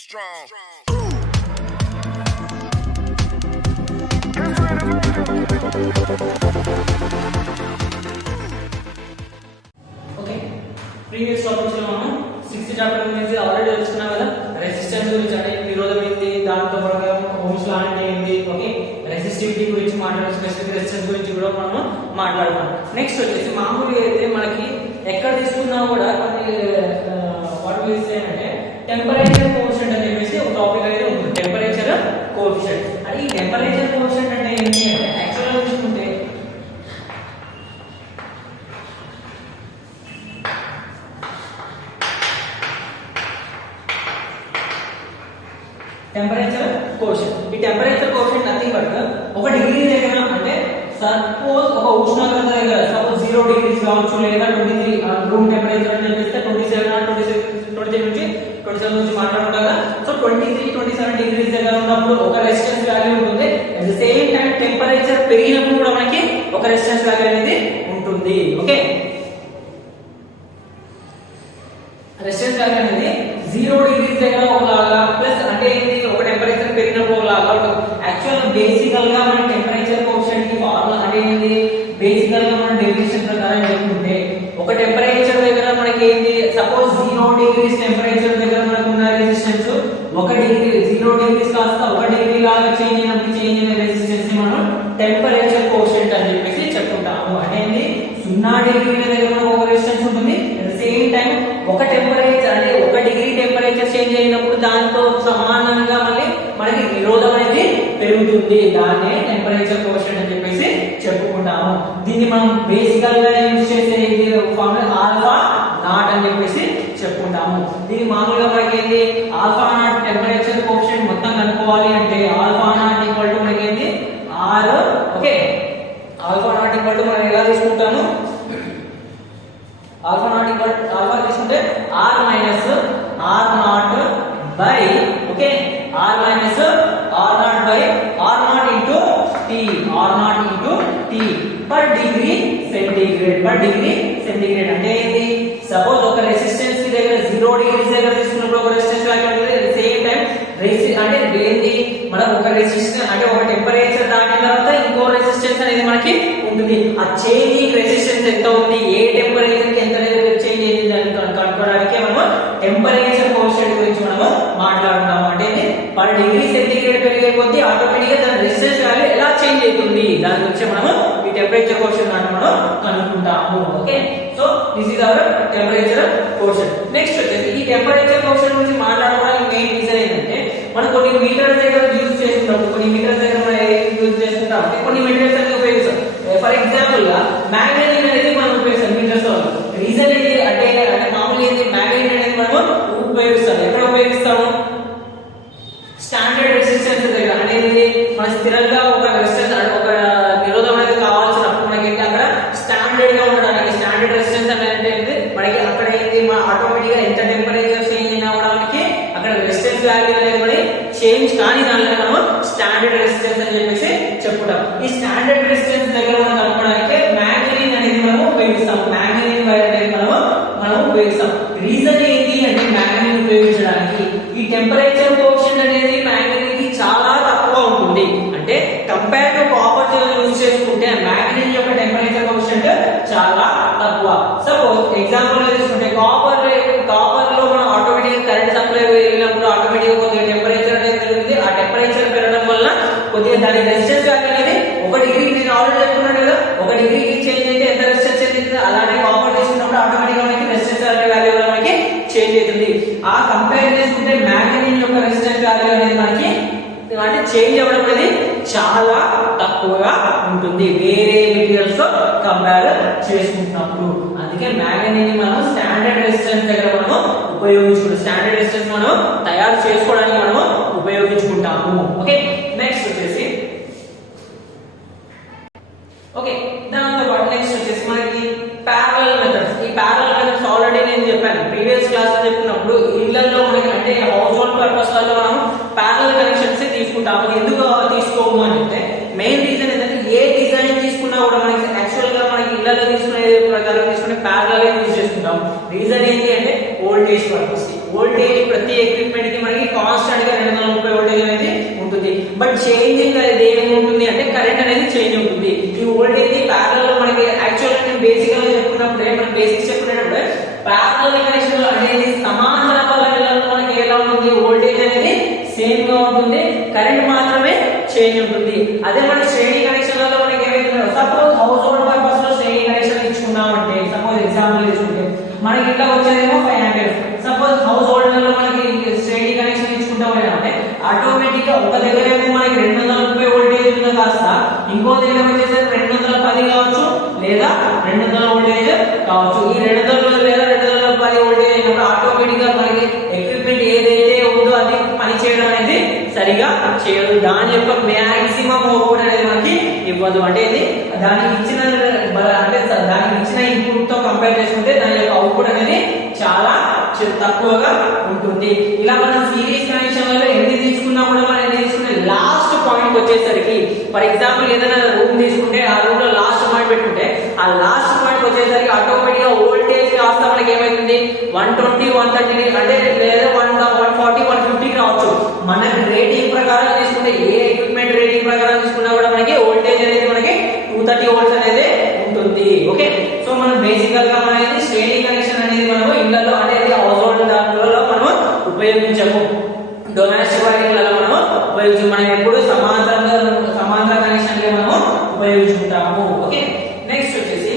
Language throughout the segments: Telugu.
strong. ఓకే ప్రీవియస్ టాపిక్స్ లో మనం 6th చాప్టర్ గురించి ఆల్రెడీ తెలుసుకున్నాం కదా. రెసిస్టెన్స్ గురించి అంటే నిరోధం ఏంటి, దాంతో పాటుగా ఓమ్స్ లా అంటే ఏంటి, ఓకే రెసిస్టివిటీ గురించి మాట్లాడాలి, స్పెసిఫిక్ రెసిస్టెన్స్ గురించి కూడా మనం మాట్లాడుకున్నాం. నెక్స్ట్ వచ్చేసి మామూలుగా అయితే మనకి ఎక్కడ తీసుకున్నా కూడా కొన్ని వాట్ అంటే టెంపరేచర్ కోఎఫిషియంట్ అని చెప్పేసి ఒక టాపిక్ అయితే ఉంటుంది. టెంపరేచర్ కోఎఫిషియంట్ అంటే ఈ టెంపరేచర్ కోఎఫిషియంట్ అంటే ఏంటి అంటే యాక్చువల్గా చూసుకుంటే టెంపరేచర్ కోఎఫిషియంట్. ఈ టెంపరేచర్ కోఎఫిషియంట్ నథింగ్ బట్ ఒక డిగ్రీ దగ్గర అంటే సపోజ్ ఒక ఉష్ణోగ్రత దగ్గర సపోజ్ 0 డిగ్రీస్ కావచ్చు లేదా 23 రూమ్ టెంపరేచర్ అని చెప్పేస్తే 27 నుంచి 27 నుంచి మాట్లాడుకుంటా కదా. సో 23-27 డిగ్రీస్ దగ్గర ఉన్నప్పుడు ఒక రెసిస్టెన్స్ వాల్యూ ఉంటుంది. At the same time temperature పెరిగినప్పుడు కూడా మనకి ఒక రెసిస్టెన్స్ వాల్యూ అనేది ఉంటుంది. ఓకే రెసిస్టెన్స్ వాల్యూ అనేది 0 డిగ్రీస్ దగ్గర ఒకలాగా ప్లస్ అంటే ఒక టెంపరేచర్ పెరిగినప్పుడు ఒకలాగా ఉంటుంది. యాక్చువల్ బేసికల్ గా మన టెంపరేచర్ కోఎఫిషియంట్ కి ఫార్ములా అంటే ఏంటి, బేసికల్ గా మన డెఫినిషన్ ప్రకారం చెప్పుకుంటే ఒక టెంపరేచర్ దగ్గర మనకి ఏంటి సపోజ్ 0 డిగ్రీస్ టెంపరేచర్ దగ్గర మనకు ఉన్న రెసిస్టెన్స్ 1 డిగ్రీ 0 డిగ్రీస్ కాస్త 1 డిగ్రీ లాగా చేంజ్ అయినప్పుడు చేంజ్ అయిన రెసిస్టెన్స్ ని మనం టెంపరేచర్ కోఎఫిషియంట్ అని చెప్పేసి చెప్పుకుంటాము. అంటే ఏంటి 0 డిగ్రీల దగ్గర ఒక రెసిస్టెన్స్ ఉంటుంది. అట్ ది సేమ్ టైం ఒక టెంపరేచర్ అంటే 1 డిగ్రీ టెంపరేచర్ చేంజ్ అయినప్పుడు దాంతో సమానంగా మళ్ళీ మనకి నిరోధం అనేది పెరుగుతుంది. దాన్నే టెంపరేచర్ కోఎఫిషియంట్ అని చెప్పేసి చెప్పుకుంటాము. దీన్ని మనం బేసికల్ గా యూజ్ చేసే ఫార్ములా ఆల్ఫా నాట్ అని చెప్పేసి చెప్పుకుంటాము. దీని మామూలుగా మనకి ఏంటి ఆల్ఫా నాట్ టెంపరేచర్ కోఎఫిషియంట్ మొత్తం కనుక్కోవాలి అంటే ఆల్ఫా నాట్ ఈక్వల్ టు మనకి ఏంటి R. Okay alpha naught equal to మనం ఎలా తీసుకుంటాము, ఆల్ఫా నాట్ ఈక్వల్ ఆల్ఫా తీసుకుంటే R minus R naught by okay R minus R naught by R naught into T, R naught into T per degree centigrade. Per degree centigrade అంటే ఏంటి సపోజ్ ఒక రెసిస్టెన్స్ కి దగ్గర 0 డిగ్రీస్ దగ్గర తీసుకున్నప్పుడు ఒక రెసిస్టెన్స్ వాల్యూ ఉంటుంది. సేమ్ టైం అంటే ఏంటి మనం ఒక రెసిస్టెన్స్ అంటే ఒక టెంపరేచర్ దాటిన తర్వాత ఇంకో రెసిస్టెన్స్ అనేది మనకి ఉంటుంది. ఆ చేంజింగ్ రెసిస్టెన్స్ ఎంత ఉంది, ఏ టెంపరేచర్ కి ఎంత చేంజ్ అయింది అని కనుక్కోవడానికి మనం టెంపరేచర్ కోఎఫిషియంట్ గురించి మనం మాట్లాడుతున్నాము. అంటే పర్ డిగ్రీ సెంటీగ్రేడ్ పెరిగే కొద్దీ ఆటోమేటిక్ గా దాని రెసిస్టెన్స్ వాల్యూ ఎలా చేంజ్ అవుతుంది దాని గురించి మనము ఈ టెంపరేచర్ కోఎఫిషియంట్ అంటే మనం కనుక్కుంటాము. Okay so this is our temperature coefficient. Next వచ్చేసి ఈ టెంపరేచర్ కోఎఫిషియంట్ గురించి మాట్లాడుకోవడానికి మెయిన్ రీజన్ ఏంటంటే మనం కొన్ని మీటర్స్ దగ్గర యూజ్ చేస్తుంటాం, కొన్ని మీటర్స్ దగ్గర మనం యూజ్ చేస్తుంటాం, కొన్ని మెటీరియల్స్ అనేది ఉపయోగిస్తాం. ఫర్ ఎగ్జాంపుల్ గా మ్యాగ్నెటిక్ అనేది మనం ఉపయోగిస్తాం మీటర్స్ లో. రీజన్ ఏంటి అంటే మామూలుగా ఏంటి మ్యాగ్నెటిక్ అనేది మనం ఉపయోగిస్తాం. ఎక్కడ ఉపయోగిస్తాము స్టాండర్డ్ రెసిస్టెన్స్ దగ్గర అనేది మన స్థిరంగా ఒక రెసిస్టెన్స్ ఒక నిరోధం అనేది కావాల్సినప్పుడు మనకి అక్కడ స్టాండర్డ్ గా ఉండడానికి స్టాండర్డ్ రెసిస్టెన్స్ అనేది మనకి అక్కడ ఏంటి మన ఆటోమేటిక్ గా ఎంత టెంపరేచర్ చేంజ్ అయినా కూడా మనకి అక్కడ రెసిస్టెన్స్ వాల్యూ అనేది మరి చేంజ్ కానీ దానిలో మనం స్టాండర్డ్ రెసిస్టెన్స్ అని చెప్పేసి చెప్పుకుంటాం. ఈ స్టాండర్డ్ రెసిస్టెన్స్ దగ్గర మనం కనుక్కోవడానికి మ్యాగ్నెటిక్ అనేది మనం ఉపయోగిస్తాం. మ్యాగ్నెటిక్ వైర్ అనేది మనం ఉపయోగిస్తాం. రీజన్ ఏంటి అంటే మ్యాగ్నెటిక్ ఉపయోగించడానికి ఈ టెంపరేచర్ కోఎఫిషియంట్ అనేది మ్యాగ్నెటిక్ కి చాలా తక్కువ ఉంటుంది. అంటే కంపేర్ టు కాపర్ యూజ్ చేసుకుంటే మ్యాగ్నెటిక్ యొక్క టెంపరేచర్ కోఎఫిషియంట్ చాలా తక్కువ. సపోజ్ ఎగ్జాంపుల్ గా తీసుకుంటే కాపర్ లో మనం ఆటోమేటిక్ కరెంట్ సప్లై వెళ్ళినప్పుడు ఆటోమేటిక్ కొద్దిగా టెంపరేచర్ అనేది పెరుగుతుంది. ఆ టెంపరేచర్ పెరగడం వల్ల కొద్దిగా దాని రెసిస్టెన్స్ వాల్యూ అనేది 1 డిగ్రీ నేను ఆల్రెడీ చెప్పుకున్నాను కదా, 1 డిగ్రీకి చేంజ్ అయితే ఎంత రెసిస్టెన్స్ అవుతుంది. అలానే కాపర్ తీసుకున్నప్పుడు ఆటోమేటిక్ గా మనకి రెసిస్టెన్స్ వాల్యూ మనకి చేంజ్ అవుతుంది. ఆ కంపేర్ చేసుకుంటే మ్యాగ్నెటిక్ యొక్క రెసిస్టెన్స్ వాల్యూ అనేది మనకి అంటే చేంజ్ అవ్వడం అనేది చాలా తక్కువగా ఉంటుంది వేరే మెటీరియల్స్ తో కంపేర్ చేసుకుంటున్నప్పుడు. అందుకే మ్యాగ్నెటిక్ మనం స్టాండర్డ్ రెసిస్టెన్స్ దగ్గర మనం ఉపయోగించుకుంటాం. స్టాండర్డ్ రెసిస్టెన్స్ మనం తయారు చేసుకోవడానికి మనం ఉపయోగించుకుంటాము. ఓకే నెక్స్ట్ వచ్చేసి ఓకే దాంతో పాటు నెక్స్ట్ వచ్చేసి మనకి ప్యారలల్ మెథడ్స్. ఈ ప్యారలల్ మెథడ్స్ ఆల్రెడీ నేను చెప్పాను ప్రీవియస్ క్లాస్ లో చెప్పినప్పుడు ఇళ్లలో మనకి అంటే హౌస్ హోల్డ్ పర్పస్ వల్ల మనం ప్యారలల్ కనెక్షన్స్ తీసుకుంటాము. ఎందుకు తీసుకోము అని చెప్తే మెయిన్ రీజన్ ఏంటంటే ఏ డిజైన్ తీసుకున్నా కూడా మనకి యాక్చువల్ గా మనకి ఇళ్లలో తీసుకునే ప్రకారం తీసుకునే ప్యారలల్ యూజ్ చేసుకుంటాం. రీజన్ ఏంటి అంటే వోల్టేజ్ పర్పస్. వోల్టేజ్ ప్రతి ఎక్విప్మెంట్ కి మనకి చేంజింగ్ అనేది ఏమి ఉంటుంది అంటే కరెంట్ అనేది చేంజ్ ఉంటుంది. ఈ వోల్టేజ్ ప్యారలల్ లో మనకి యాక్చువల్గా నేను బేసిక్ గా చెప్పుకున్నప్పుడే మనం బేసిక్స్ చెప్పుకునేటప్పుడు ప్యారలల్ కనెక్షన్ అనేది సమాంతర పల్లెలలో మనకి ఎలా ఉంటుంది వోల్టేజ్ అనేది సేమ్ గా ఉంటుంది, కరెంట్ మాత్రమే చేంజ్ ఉంటుంది. అదే మన శ్రేణి కనెక్షన్లలో మనకి ఏమైతుందో సపోజ్ హౌస్ హోల్డ్ పర్పస్ లో శ్రేణి కనెక్షన్ ఇచ్చుకున్నామంటే సపోజ్ ఎగ్జాంపుల్ తీసుకుంటే మనకి ఇట్లా వచ్చేదేమో 5 ఆంపియర్స్. సపోజ్ హౌస్ హోల్డ్ లో మనకి శ్రేణి కనెక్షన్ ఇచ్చుకుంటాం అంటే ఆటోమేటిక్ గా ఒక దగ్గర ఏమో మనకి 230 వోల్టేజ్ ఉన్న కాస్త ఇంకో దగ్గర వచ్చేసరికి 210 కావచ్చు లేదా 200 వోల్టేజ్ కావచ్చు. ఈ 200 లేదా 210 వోల్టేజ్ అయినప్పుడు ఆటోమేటిక్ గా మనకి ఎక్విప్మెంట్ ఏదైతే ఉందో అది పని చేయడం అనేది సరిగా చేయదు. దాని యొక్క మాక్సిమం అవుట్పుట్ అనేది మనకి ఇవ్వదు. అంటే ఇది దానికి ఇచ్చిన అంటే దానికి ఇచ్చిన ఇన్పుట్ తో కంపేర్ చేసుకుంటే దాని యొక్క అవుట్పుట్ అనేది చాలా తక్కువగా ఉంటుంది. ఇలా మనం సిరీస్ కనెక్షన్లలో ఎన్ని తీసుకున్నా కూడా మనం ఎన్ని తీసుకునే లాస్ట్ పాయింట్ వచ్చేసరికి ఫర్ ఎగ్జాంపుల్ ఏదైనా రూమ్ తీసుకుంటే ఆ రూమ్ లో లాస్ట్ పాయింట్ పెట్టుకుంటే ఆ లాస్ట్ పాయింట్ వచ్చేసరికి ఆటోమేటిక్ గా వోల్టేజ్ కాస్త మనకి ఏమైతుంది 120 130 అంటే లేదా 140 150 రావచ్చు. మన రేటింగ్ ప్రకారం తీసుకుంటే ఏ ఎక్విప్మెంట్ రేటింగ్ ప్రకారం తీసుకున్నా కూడా మనకి వోల్టేజ్ అనేది మనకి 230 వోల్ట్స్ అనేది ఉంటుంది. ఓకే, సో మనం బేసికల్ గా అనేది శ్రేణి కనెక్షన్ అనేది మనము ఇళ్లలో అనేది హౌస్ హోల్డ్ దాంట్లో మనం ఉపయోగించము. డొమెస్టిక్ వైరింగ్లలో మనం ఉపయోగించము. మనం ఎప్పుడు సమాంతర కనెక్షన్ మనము ఉపయోగించుకుంటాము. ఓకే, నెక్స్ట్ వచ్చేసి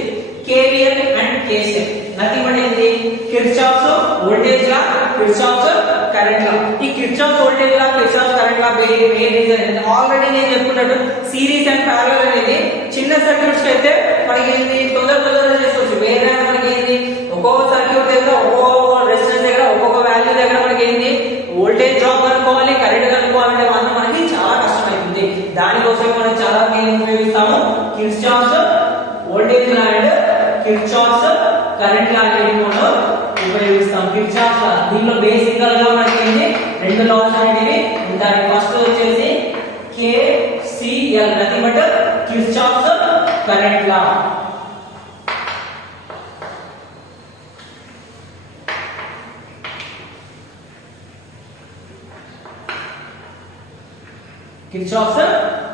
KVL and KCL. Nothing but ఏంటి Kirchhoff's voltage law, Kirchhoff's current law. ఈ Kirchhoff's voltage law, Kirchhoff's current law main reason already నేను చెప్పుకున్నట్టు సిరీస్ అండ్ ప్యారలల్ అనేది చిన్న సర్క్యూట్స్ అయితే మనకి ఏంటి తొందరగా చేసుకోవచ్చు. వేరే మనకి ఏంటి ఒక్కొక్క సర్క్యూట్ దగ్గర ఒక్కొక్క రెసిస్టెన్స్ దగ్గర ఒక్కొక్క వాల్యూ దగ్గర మనకి ఏంటి వోల్టేజ్ డ్రాప్ కనుక్కోవాలి, కరెంట్ కనుక్కోవాలంటే మాత్రం మనకి చాలా కష్టమైతుంది. దానికోసం మనం చాలా ఉపయోగిస్తాము Kirchhoff's voltage law and Kirchhoff's current లా అనేది మనం ఉపయోగిస్తాం. కిర్చాఫ్స్ లా దీనిలో బేసికల్ గా మనకి ఏంటి రెండు లాస్ అనేవి ఉంటాయి. ఫస్ట్ వచ్చేసి KCL nothing but Kirchhoff's current law. Kirchhoff's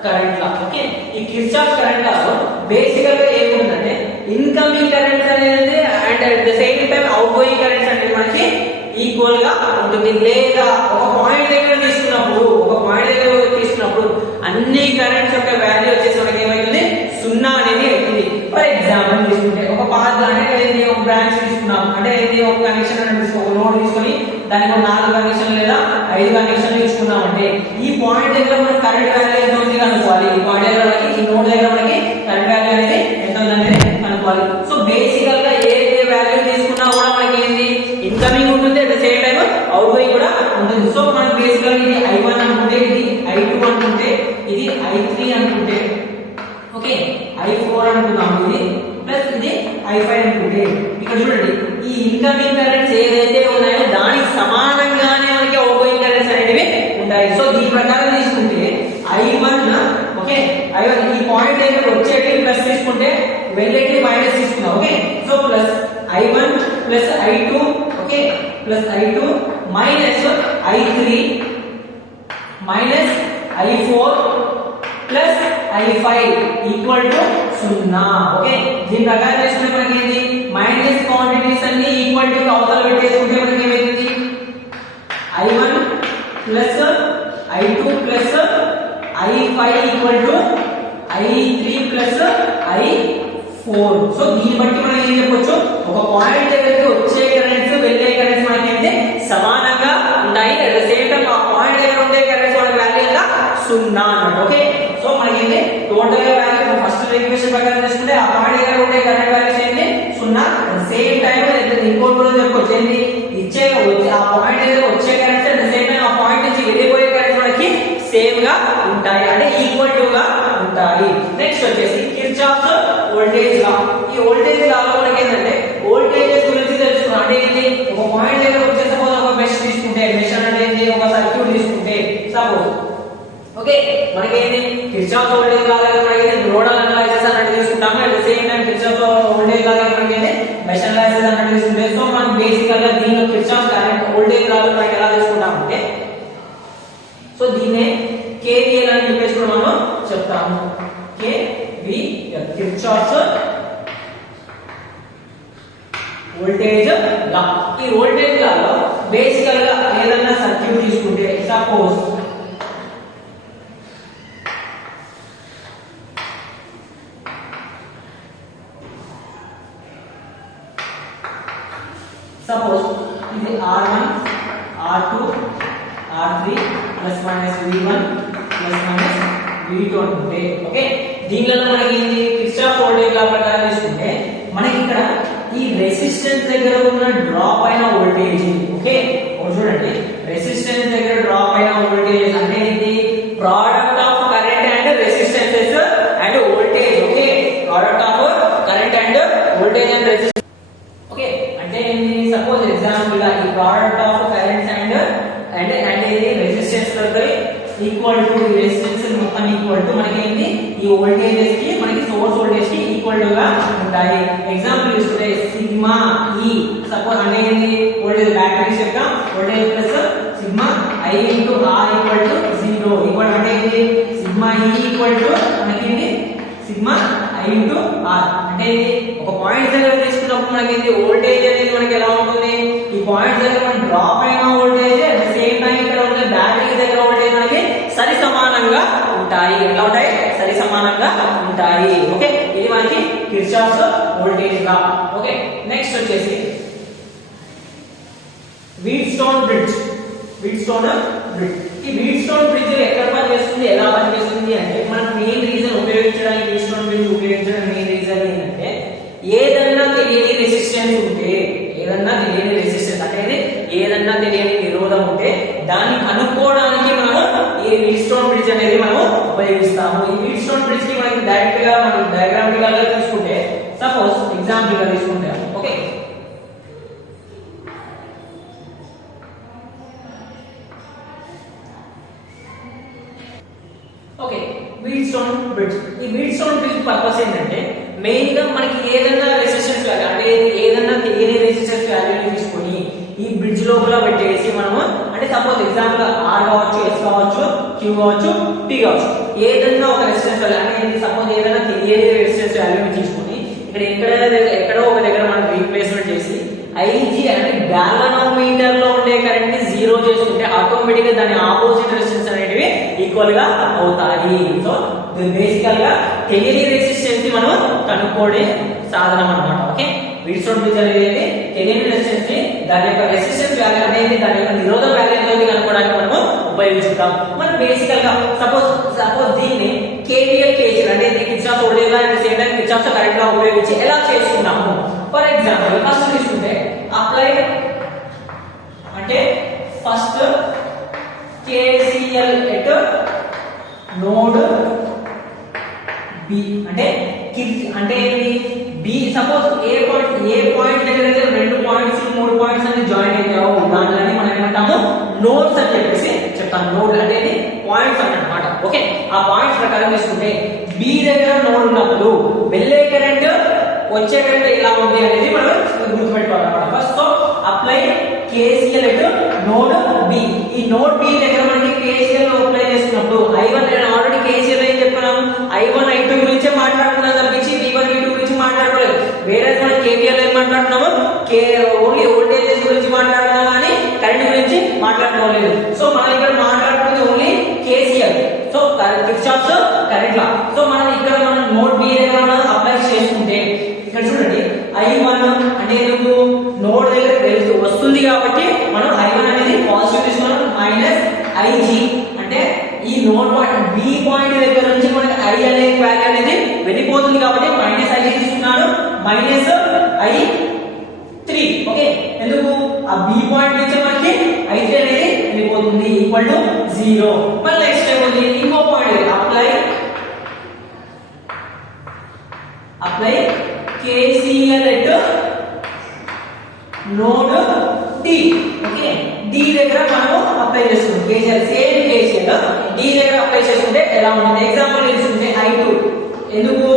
current law. Okay, ఈ కిర్చాఫ్స్ కరెంట్ లాలో బేసికల్ గా ఏముందంటే ఇన్కమింగ్ కరెంట్స్ అనేది and at the same time out going currents అనేది మనకి ఈక్వల్ గా ఉంటుంది. లేదా ఒక పాయింట్ దగ్గర తీసుకున్నప్పుడు అన్ని కరెంట్స్ యొక్క వాల్యూ వచ్చేసి మనకి ఏమైతుంది 0 అనేది అవుతుంది. ఫర్ ఎగ్జాంపుల్ తీసుకుంటే ఒక పాత్ అంటే ఒక బ్రాంచ్ తీసుకున్నాం అంటే ఒక కనెక్షన్ అనేది ఒక నోడ్ తీసుకొని దానికి 4 కనెక్షన్ లేదా 5 కనెక్షన్లు తీసుకున్నాం అంటే ఈ పాయింట్ దగ్గర మనకి కరెంట్ వాల్యూ ఎంత ఉంది కనుక్కోవాలి. ఈ పాయింట్ దగ్గర మనకి ఈ నోడ్ దగ్గర మనకి కరెంట్ వాల్యూ అనేది ఎంత ఉంది అనేది కనుక్కోవాలి. సో బేసికల్ గా ఏ వాల్యూ తీసుకున్నా కూడా మనకి ఏంటి ఇన్కమింగ్ ఉంటుంది, at the same time out going కూడా ఉంటుంది. సో మనం బేసికల్ గా ఇది I1 అనుకుంటే ఇది I2 అనుకుంటే ఇది I3 అనుకుంటే ఓకే I4 అనుకున్నాము ఇది ప్లస్ ఇది I5 అనుకుంటే ఇక్కడ చూడండి ఈ ఇన్కమింగ్ కరెంట్స్ ఏదైతే ఉన్నాయో దానికి సమానంగానే మనకి అవుట్ గోయింగ్ కరెంట్స్ అనేవి ఉంటాయి. సో దీని ప్రకారం తీసుకుంటే I1 ఓకే I1 ఈ పాయింట్ దగ్గర వచ్చేటి ప్లస్ తీసుకుంటే వెళ్ళేటి మైనస్ తీసుకున్నాం. Okay, so plus I1 plus I2 okay plus I2 minus I3 minus I4 plus I5 equal to 0. Okay, దీని ప్రకారం చేసుకుంటే మనకి ఏంటి మైనస్ క్వాంటిటీస్ అన్ని ఈక్వల్ టు అవతల పెట్టేసుకుంటే మనకి ఏమైంది I1 plus I2 plus I5 equal to I3 plus I4. So దీన్ని బట్టి మనం ఏం చెప్పొచ్చు ఒక పాయింట్ దగ్గరికి వచ్చే కరెంట్స్ వెళ్ళే కరెంట్స్ మనకి ఏంటి సమానంగా ఉంటాయి. అట్ ద సేమ్ టైం ఆ పాయింట్ దగ్గర ఉండే కరెంట్స్ మనకి వాల్యూ ఎంత 0 అన్నమాట. ఓకే, సో మనకి ఏంటి టోటల్ గా వాల్యూ ఫస్ట్ ఈక్వేషన్ ప్రకారం తీసుకుంటే ఆ పాయింట్ దగ్గర ఉండే కరెంట్ వాల్యూస్ ఏంటి 0. అట్ ద సేమ్ టైం ఇంకోటి కూడా చెప్పొచ్చు ఏంటి ఇచ్చే ఆ పాయింట్ దగ్గర వచ్చే currents at the same time ఆ పాయింట్ నుంచి వెళ్ళిపోయే కరెంట్స్ మనకి సేమ్ గా ఉంటాయి అంటే ఈక్వల్ టు గా ఉంటాయి. నెక్స్ట్ వచ్చేసి కిర్చాఫ్స్ వోల్టేజ్ లా. ఈ వోల్టేజ్ లాలో మనకి ఏంటంటే వోల్టేజెస్ గురించి తెలుసుకున్నాం. అంటే ఏంటి ఒక పాయింట్ దగ్గర వచ్చేసి ఒక మెష్ తీసుకుంటే మెష్ అంటే ఏంటి ఒక సర్క్యూట్ తీసుకుంటే సపోజ్ ఓకే మనకి ఏంటి కిర్చాఫ్స్ వోల్టేజ్ లా దగ్గర మనకి నోడల్ అనాలిసిస్ అన్నట్టు తీసుకుంటాము. At the same time Kirchhoff's voltage లా దగ్గర మనకి ఏంటి మెష్ అనాలిసిస్ అన్నట్టు తీసుకుంటే సో మనం బేసికల్ గా దీనిలో కిర్చాఫ్స్ కరెంట్ వోల్టేజ్ లా మనకి ఎలా తీసుకుంటామంటే సో దీన్నే KVL అని చెప్పేసి కూడా మనం చెప్తాము. KVL కిర్చాఫ్స్ వోల్టేజ్ లా. ఈ వోల్టేజ్ లాలో బేసికల్ గా ఏదైనా సర్క్యూట్ తీసుకుంటే సపోజ్ ఇది R1 R2 R3 plus minus V1 plus minus V2 అనుకుంటే ఓకే, దీనిలో మనకి కిర్చాఫ్ వోల్టేజ్ లా ప్రకారం తీసుకుంటే మనకి ఇక్కడ ఈ రెసిస్టెన్స్ దగ్గర ఉన్న డ్రాప్ అయిన వోల్టేజ్ ఓకే, చూడండి రెసిస్టెన్స్ దగ్గర డ్రాప్ అయిన వోల్టేజ్ అంటే ఇది product of current and resistances and voltage okay, product of current and voltage and resistance okay. అంటే సపోజ్ ఎగ్జాంపుల్ గా ఈ ప్రోడక్ట్ ఆఫ్ కరెంట్స్ అండ్ ఇది రెసిస్టెన్స్ దగ్గర ఈక్వల్ టు ఈ రెసిస్టెన్స్ మొత్తం ఈక్వల్ టు మనకి ఏంటి ఈ వోల్టేజెస్ కి మనకి సోర్స్ వోల్టేజ్ కి ఈక్వల్ గా ఉంటాయి. ఎగ్జాంపుల్ తీసుకుంటే సిగ్మా ఈ సపోజ్ అంటే ఏంటి వోల్టేజ్ బ్యాటరీస్ యొక్క voltage plus sigma I into R equal to 0 equal అంటే ఏంటి సిగ్మా E ఈక్వల్ టు మనకి ఏంటి సిగ్మా I ఇంటూ R అంటే ఒక పాయింట్ దగ్గర తీసుకున్నప్పుడు మనకి ఏంటి వోల్టేజ్ అనేది మనకి ఎలా ఉంటుంది, ఈ పాయింట్ దగ్గర మనం డ్రాప్ అయిన voltage at the same time ఇక్కడ ఉన్న బ్యాటరీ దగ్గర వోల్టేజ్ మనకి సరి సమానంగా ఉంటాయి. ఎలా ఉంటాయి? సరి సమానంగా ఉంటాయి ఓకే. ఇది మనకి కిర్చాఫ్స్ వోల్టేజ్ లా ఓకే. నెక్స్ట్ వచ్చేసి వీట్స్టోన్ బ్రిడ్జ్. వీట్స్టోన్ బ్రిడ్జ్, ఈ వీట్స్టోన్ బ్రిడ్జ్ ఎక్కడ పనిచేస్తుంది, ఎలా పనిచేస్తుంది అంటే మనకు మెయిన్ రీజన్ ఉపయోగించడానికి వీట్స్టోన్ బ్రిడ్జ్ ఉపయోగించడానికి మెయిన్ రీజన్ ఏంటంటే ఏదన్నా తెలియని రెసిస్టెన్స్ ఉంటే, ఏదన్నా తెలియని రెసిస్టెన్స్ అంటే ఏదన్నా తెలియని నిరోధం ఉంటే దాన్ని కనుక్కోవడానికి మనము ఈ వీట్స్టోన్ బ్రిడ్జ్ అనేది మనము ఉపయోగిస్తాము. ఈ వీట్స్టోన్ బ్రిడ్జ్ కి మనకి డైరెక్ట్ గా మనం డయాగ్రామికల్ గా తీసుకుంటే సపోజ్ ఎగ్జాంపుల్ గా తీసుకుంటే ఓకే, ఓకే వీట్స్టోన్ బ్రిడ్జ్. ఈ వీట్స్టోన్ బ్రిడ్జ్ పర్పస్ ఏంటంటే మెయిన్ గా మనకి ఏదైనా రెసిస్టెన్స్ వాల్యూ అంటే ఏదైనా తెలియని రెసిస్టెన్స్ వాల్యూని తీసుకొని ఈ బ్రిడ్జ్ లోపల పెట్టేసి మనము అంటే సపోజ్ ఎగ్జాంపుల్ R కావచ్చు, S కావచ్చు, Q కావచ్చు, P కావచ్చు, ఏదైనా ఒక రెసిస్టెన్స్ వాల్యూ అంటే సపోజ్ ఏదైనా తెలియని రెసిస్టెన్స్ వాల్యూని తీసుకొని ఎక్కడో ఒక దగ్గర మనం రీప్లేస్మెంట్ చేసి IG అంటే గాల్వనోమీటర్ లో ఉండే కరెంట్ ని 0 చేసుకుంటే ఆటోమేటిక్ గా దాని ఆపోజిట్ రెసిస్టెన్స్ అనేటివి ఈక్వల్ గా అవుతాయి. సో బేసికల్ గా తెలియని రెసిస్టెన్స్ ని మనం కనుక్కోడే సాధనం అన్నమాట ఓకే. వీట్స్టోన్ బ్రిడ్జ్ అనేది తెలియని రెసిస్టెన్స్ ని దాని యొక్క రెసిస్టెన్స్ వాల్యూ అనేది దాని యొక్క నిరోధ వాల్యూ అనేది కనుక్కోవడానికి మనము ఉపయోగిస్తాం. మనం బేసికల్ గా సపోజ్ దీన్ని KVL KCL అంటే Kirchhoff voltage law and same time Kirchhoff current law ఉపయోగించి ఎలా చేసుకున్నాము. ఫర్ ఎగ్జాంపుల్ ఫస్ట్ తీసుకుంటే అప్లై అంటే first KCL at node B అంటే ఏంటి B సపోజ్ ఏ పాయింట్ దగ్గర రెండు పాయింట్స్ మూడు పాయింట్స్ అని జాయిన్ అవుతాయో దానిని మనం ఏమంటాము నోడ్స్ అని చెప్పేసి చెప్తాను. నోడ్ అంటే పాయింట్స్ అన్నమాట ఓకే. ఆ పాయింట్స్ ప్రకారం తీసుకుంటే B దగ్గర నోడ్ ఉన్నప్పుడు వెళ్ళే కరెంట్ వచ్చే కరెంట్ ఎలా ఉంది అనేది మనం గుర్తుపెట్టుకోవాలన్నమాట. First apply KCL at node B. ఈ నోడ్ B దగ్గర మనకి KCL అప్లై చేసినప్పుడు I1 నేను ఆల్రెడీ KCL ఏం చెప్పాను, I1 I2 గురించి మాట్లాడుకున్నాం తప్పించి V1 V2 గురించి మాట్లాడుకోలేదు. వేరే మనం KVL ఏం మాట్లాడుతున్నాము, ఓన్లీ వోల్టేజెస్ గురించి మాట్లాడుతున్నాము కానీ కరెంట్ గురించి మాట్లాడుకోలేదు. సో మనం ఇక్కడ మాట్లాడుతుంది only KCL. So Kirchhoff's current లా. సో మనం ఇక్కడ మనం నోడ్ B దగ్గర మనం అప్లై చేసుకుంటే ఇక్కడ చూడండి I1 అంటే నోడ్ దగ్గర వస్తుంది కాబట్టి మనం I1 అనేది పాజిటివ్ తీసుకున్నాం, మైనస్ IG అంటే ఈ నోడ్ పాయింట్ B పాయింట్ దగ్గర నుంచి మనకి I అనే వాల్యూ అనేది వెళ్ళిపోతుంది కాబట్టి మైనస్ IG తీసుకున్నాను, మైనస్ I3 ఓకే. ఎందుకు ఆ B పాయింట్ నుంచి మనకి I3 అనేది వెళ్ళిపోతుంది ఈక్వల్ టు 0. మళ్ళీ నెక్స్ట్ ఏముంది ఇంకో point apply KCL at node D okay. D దగ్గర మనము అప్లై చేస్తున్నాం KCL, సేమ్ KCL D దగ్గర అప్లై చేసుకుంటే ఎలా ఉంటుంది. ఎగ్జాంపుల్ తీసుకుంటే I2 ఎందుకు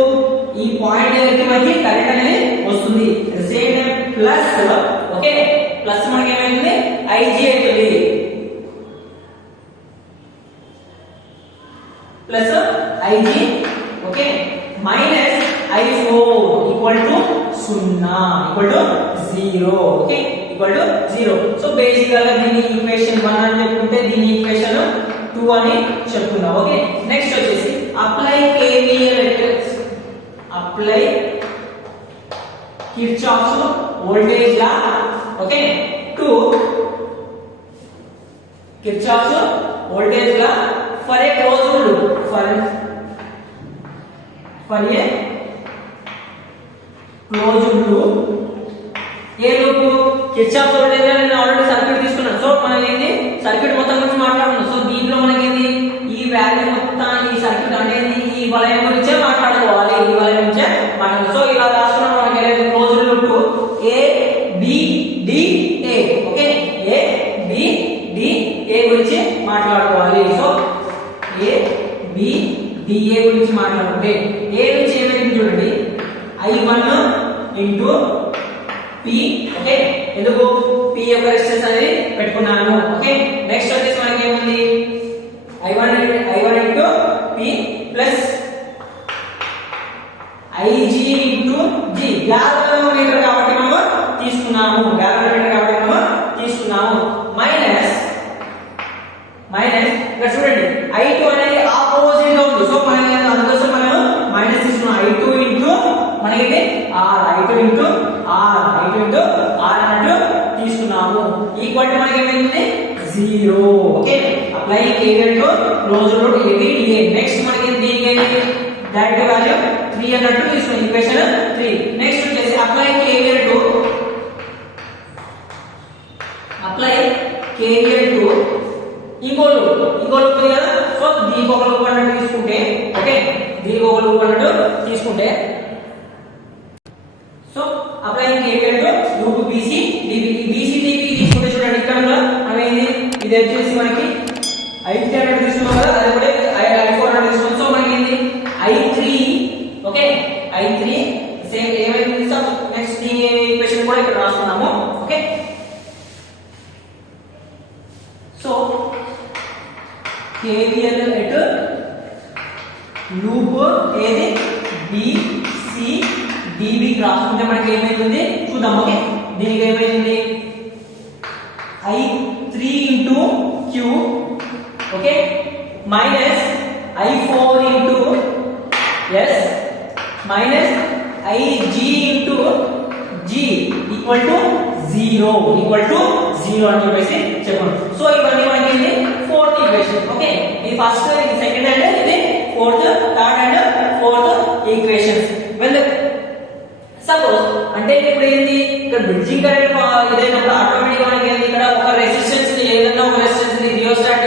ఈ పాయింట్ దగ్గరికి మనకి కరెంట్ అనేది వస్తుంది, same time plus okay plus మనకి ఏమైంది IG అవుతుంది plus Ig okay minus I4 equal to 0 okay equal to 0. So basic గా దీని ఈక్వేషన్ 1 అని చెప్పుకుంటే దీని ఈక్వేషన్ 2 అని చెప్పుకున్నాం. ఓకే నెక్స్ట్ వచ్చేసి apply KVL apply Kirchhoff's voltage law okay to Kirchhoff's voltage law for a closed loop for a closed loop A loop Kirchhoff's voltage లా నేను ఆల్రెడీ సర్క్యూట్ తీసుకున్నాను. సో మనం ఏంది సర్క్యూట్ మొత్తం గురించి మాట్లాడుతున్నాం. సో దీంట్లో మనకి ఏంది ఈ వాల్యూ మొత్తం ఈ సర్క్యూట్ అనేది ఈ వలయం గురించే మాట్లాడుకోవాలి. ఈ వలయం గురించే మాట్లాడాలి. సో ఇలా రాసుకున్నాం మనకి ఏదైతే closed loop A B D A okay A B D A గురించి మాట్లాడుకోవాలి. So A B D A గురించి మాట్లాడుకుంటే A నుంచి ఏమైంది చూడండి I1 ఇంటూ P ఓకే ఎందుకు P యొక్క రెసిస్టెన్స్ అనేది పెట్టుకున్నాను. ఓకే నెక్స్ట్ వచ్చేసి మనకి ఏముంది I1 into P plus Ig into G galvanometer కాబట్టి మనం తీసుకున్నాము మైనస్ ఇక్కడ చూడండి I2 అనేది ఆపోజిట్ గా ఉంది. సో మనం అందుకోసం మనం మైనస్ తీసుకున్నాం I2 ఇంటూ మనకి R I2 ఇంటూ R అన్నట్టు తీసుకున్నాము ఈక్వల్ టు మనకి ఏమైంది 0. Okay apply KVL to closed loop AB DA. Next మనకి దీనికి ఏంటి డైరెక్ట్ వాల్యూ 3 అన్నట్టు తీసుకున్నాం ఈక్వేషన్ 3. నెక్స్ట్ వచ్చేసి అప్లై KVL టు ఇంకో లూప్ ఉంది కదా. సో దీనికి ఒక లూప్ అన్నట్టు తీసుకుంటే ఓకే దీనికి ఒక లూప్ అన్నట్టు తీసుకుంటే so apply KVL to loop BC DB తీసుకుంటే చూడండి ఇక్కడ అవేంది ఇది వచ్చేసి మనకి I3 అన్నట్టు తీసుకున్నాం కదా అది కూడా I4 అన్నట్టు తీసుకున్నాం. సో మనకి ఏంది I3 ఓకే I3 సేమ్ ఏమైంది నెక్స్ట్ ఈ ఈక్వేషన్ కూడా ఇక్కడ రాసుకున్నాము. Okay so KVL at loop ఏది BC DB రాసుకుంటే మనకి ఏమైతుంది చూద్దాం. ఓకే దీనికి ఏమైంది I3 into Q okay minus I4 into S minus Ig into G equal to 0 అని చెప్పేసి చెప్పండి. సో ఇవన్నీ మనకి ఫోర్త్ ఈక్వేషన్. ఓకే ఇది ఫస్ట్ ఇది సెకండ్ అండ్ ఇది fourth third and fourth equations. Well suppose అంటే ఇప్పుడు ఏంది ఇక్కడ బ్రిడ్జింగ్ కరెంట్ ఇదైనప్పుడు ఆటోమేటిక్ మనకి ఏంది ఇక్కడ ఒక రెసిస్టెన్స్ ని ఏదైనా ఒక రెసిస్టెన్స్ ని రియోస్టాట్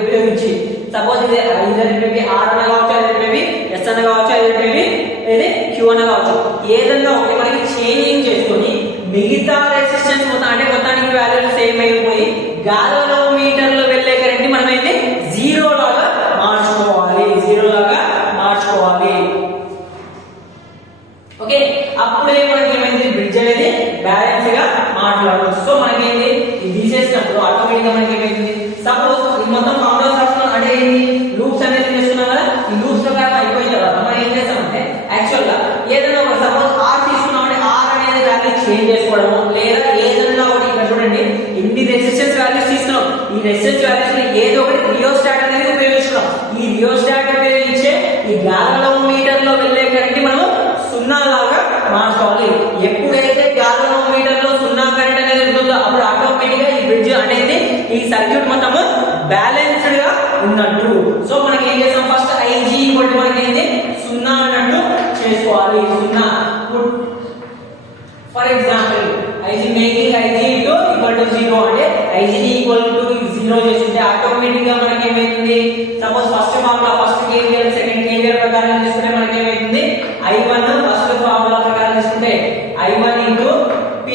ఉపయోగించి సపోజ్ ఇది ఐదర్ మేబీ R అన్న కావచ్చు ఐదర్ మేబీ S అన్న కావచ్చు ఐదర్ మేబీ ఇది Q అన్న కావచ్చు ఏదైనా ఒకటి మనకి చేంజింగ్ చేసుకొని మిగతా రెసిస్టెన్స్ మొత్తం అంటే మొత్తానికి వాల్యూలు సేమ్ అయిపోయి గాల్వనోమీటర్ లో వెళ్ళే కరెంట్ మనం అయితే 0 లాగా మార్చుకోవాలి. ఓకే అప్పుడే మనకి ఏమైంది బ్రిడ్జ్ అనేది బ్యాలెన్స్ గా మాట్లాడవచ్చు. సో మనకి ఏంటి ఇది తీసేసినప్పుడు ఆటోమేటిక్ గా మనకి ఏమైంది సపోజ్ ఈ మొత్తం ఫార్ములాస్ రాస్తున్నాం అంటే ఏంటి లూప్స్ అనేది చేస్తున్నాం కదా ఈ లూప్స్ ప్రకారం అయిపోయిన తర్వాత మనం ఏం చేస్తామంటే యాక్చువల్ గా ఏదైనా ఒక సపోజ్ R తీసుకున్నామంటే R అనేది వాల్యూ చేంజ్ చేసుకోవడము లేదా ఏదైనా ఒకటి ఇక్కడ చూడండి ఎన్ని రెసిస్టెన్స్ వాల్యూస్ తీసుకున్నాం ఈ రెసిస్టెన్స్ వాల్యూస్ ఏదో ఒకటి రియోస్టాట్ అనేది ఉపయోగించుకున్నాం. ఈ రియోస్టాట్ ఉపయోగించే ఈ గాల్వనోమీటర్ లో వెళ్ళే కరెంట్ మనం 0 లాగా మార్చుకోవాలి. ఎప్పుడైతే గాల్వనోమీటర్ లో 0 కరెంట్ అనేది ఉంటుందో అప్పుడు ఆటోమేటిక్ గా ఈ బ్రిడ్జ్ అనేది ఈ సర్క్యూట్ మొత్తం బ్యాలెన్స్డ్ గా ఉన్నట్టు. సో మనకి ఏం చేస్తాం ఫస్ట్ Ig ఈక్వల్ టు మనకి ఏంది 0 అన్నట్టు చేసుకోవాలి. 0 for example Ig making Ig equal to 0 అంటే Ig ఈక్వల్ టు 0 చేస్తుంటే ఆటోమేటిక్ గా మనకి ఏమైతుంది suppose first formula first KVL second KVL ప్రకారం తీసుకుంటే మనకి ఏమైతుంది I1 ఫస్ట్ ఫార్ములా ప్రకారం తీసుకుంటే I1 into P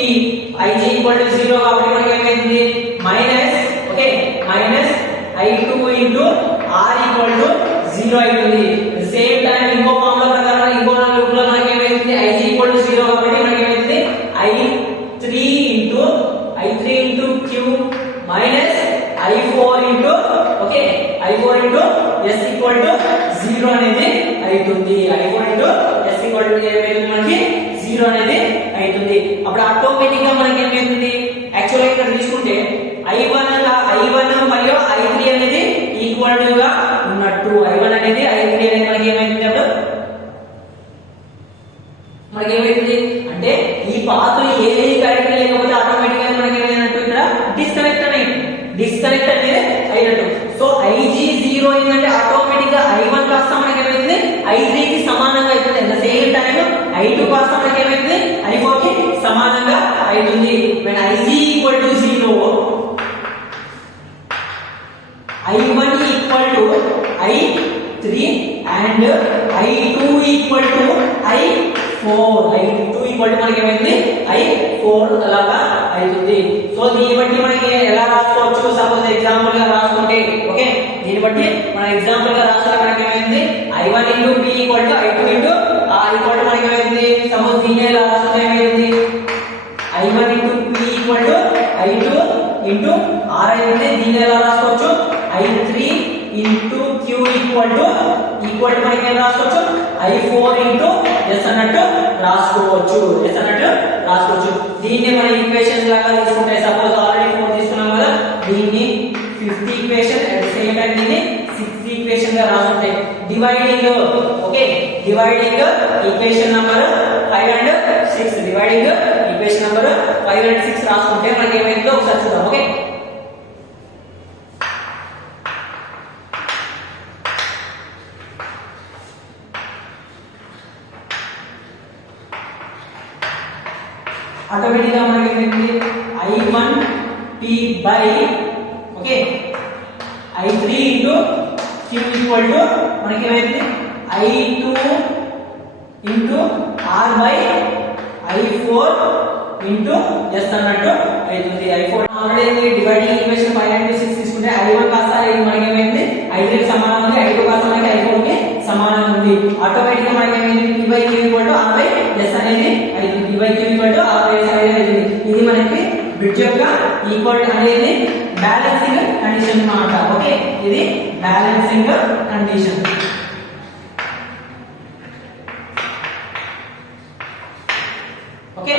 Ig equal to 0 కాబట్టి మనకి ఏమైతుంది minus okay minus I2 into R equal to 0 అవుతుంది. సేమ్ టైం ఇంకో ఫార్ములా ప్రకారం ఇంకో లూప్ లో మనకి ఏమైతుంది Ig ఈక్వల్ టు 0 కాబట్టి మనకి ఏమైతుంది I3 into Q minus I4 into okay I4 into S equal to 0 అనేది అవుతుంది. I4 into S equal to ఏమైతుంది మనకి 0 అనేది అవుతుంది. అప్పుడు ఆటోమేటిక్ గా మనకి ఏమైతుంది యాక్చువల్ గా ఇక్కడ తీసుకుంటే I1 మరియు I3 అనేది ఈక్వల్ గా ఉన్నట్టు. I1 అనేది I3 అనేది మనకి ఏమైతుంది అప్పుడు మనకి ఏమైతుంది అంటే ఈ పాత్ ఏ కరెక్ట్ లేకపోతే ఆటోమేటిక్ గా మనకి ఏమైనట్టు ఇక్కడ డిస్కనెక్ట్ అనేది అయినట్టు. సో Ig0 ఏంటంటే ఆటోమేటిక్ గా I1 కాస్త మనకి ఏమైతుంది I3 కి సమానంగా అవుతుంది. At the same time I2 కాస్త మనకి ఏమైతుంది I4 కి సమానంగా అవుతుంది. when Ig equal to 0 I1 equal to I3 and I2 equal to I2 equal to మనకి ఏమైంది I4 అలాగా అవుతుంది. సో దీన్ని బట్టి మనకి ఎలా రాసుకోవచ్చు సపోజ్ ఎగ్జాంపుల్ గా రాసుకుంటే ఓకే దీన్ని బట్టి మన ఎగ్జాంపుల్ గా రాస్తే మనకి ఏమైంది I1 into P equal to I2 into R equal to మనకి ఏమైంది సపోజ్ దీన్ని ఎలా రాసుకుంటే ఏమైంది I1 into P equal to I2 into R అయితే దీన్ని ఎలా రాసుకోవచ్చు I3 into Q equal to మనకి ఏం రాసుకోవచ్చు I4 into S అన్నట్టు రాసుకోవచ్చు. దీన్ని మన ఈక్వేషన్స్ లాగా తీసుకుంటే సపోజ్ ఆల్రెడీ 4 తీసుకున్నాం కదా దీన్ని 5th equation at the same time దీన్ని 6th ఈక్వేషన్ గా రాసుకుంటే dividing okay dividing equation number 5 and 6 dividing equation number 5 and 6 రాసుకుంటే మనకి ఏమైందో ఒకసారి చూద్దాం. ఓకే ఆటోమేటిక్ గా మనకి ఏమైంది I1 P by okay I3 into Q equal to మనకి ఏమైంది I2 into R by I4 into S అన్నట్టు అవుతుంది. I4 already dividing equation 5 and 6 తీసుకుంటే I1 కాస్త మనకి ఏమైంది I3 కి సమానంగా ఉంది. I2 కాస్త మనకి I4 కి సమానంగా ఉంది. ఆటోమేటిక్ గా మనకి ఏమైంది P by Q equal to R by S అనేది అవుతుంది. P by Q equal to R by S అనేది అవుతుంది. ఇది మనకి బ్రిడ్జ్ యొక్క ఈక్వల్ అనేది బ్యాలెన్సింగ్ కండిషన్ అన్నమాట. ఓకే ఇది బ్యాలెన్సింగ్ కండిషన్. ఓకే